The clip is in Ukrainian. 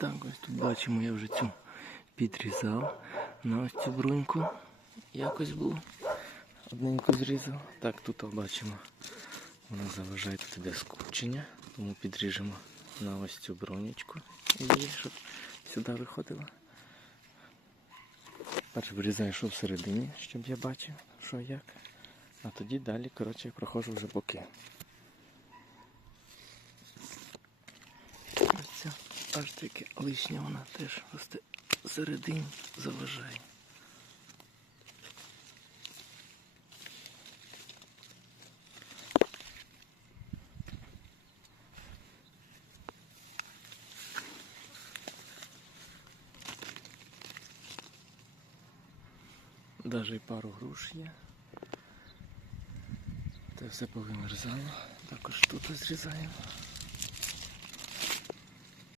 Так, ось тут бачимо, я вже цю підрізав на ось цю бруньку. Якось було. Одненько зрізав. Так, тут бачимо. Вона заважає тут іде скупчення, тому підріжемо на ось цю бронечку її, щоб сюди виходила. Перше вирізаю, що всередині, щоб я бачив, що як. А тоді далі, коротше, проходжу вже боки. Ось ця аж таки лишня вона теж росте всередині заважає. Даже і пару груш є. Це все повимерзало. Також тут зрізаємо.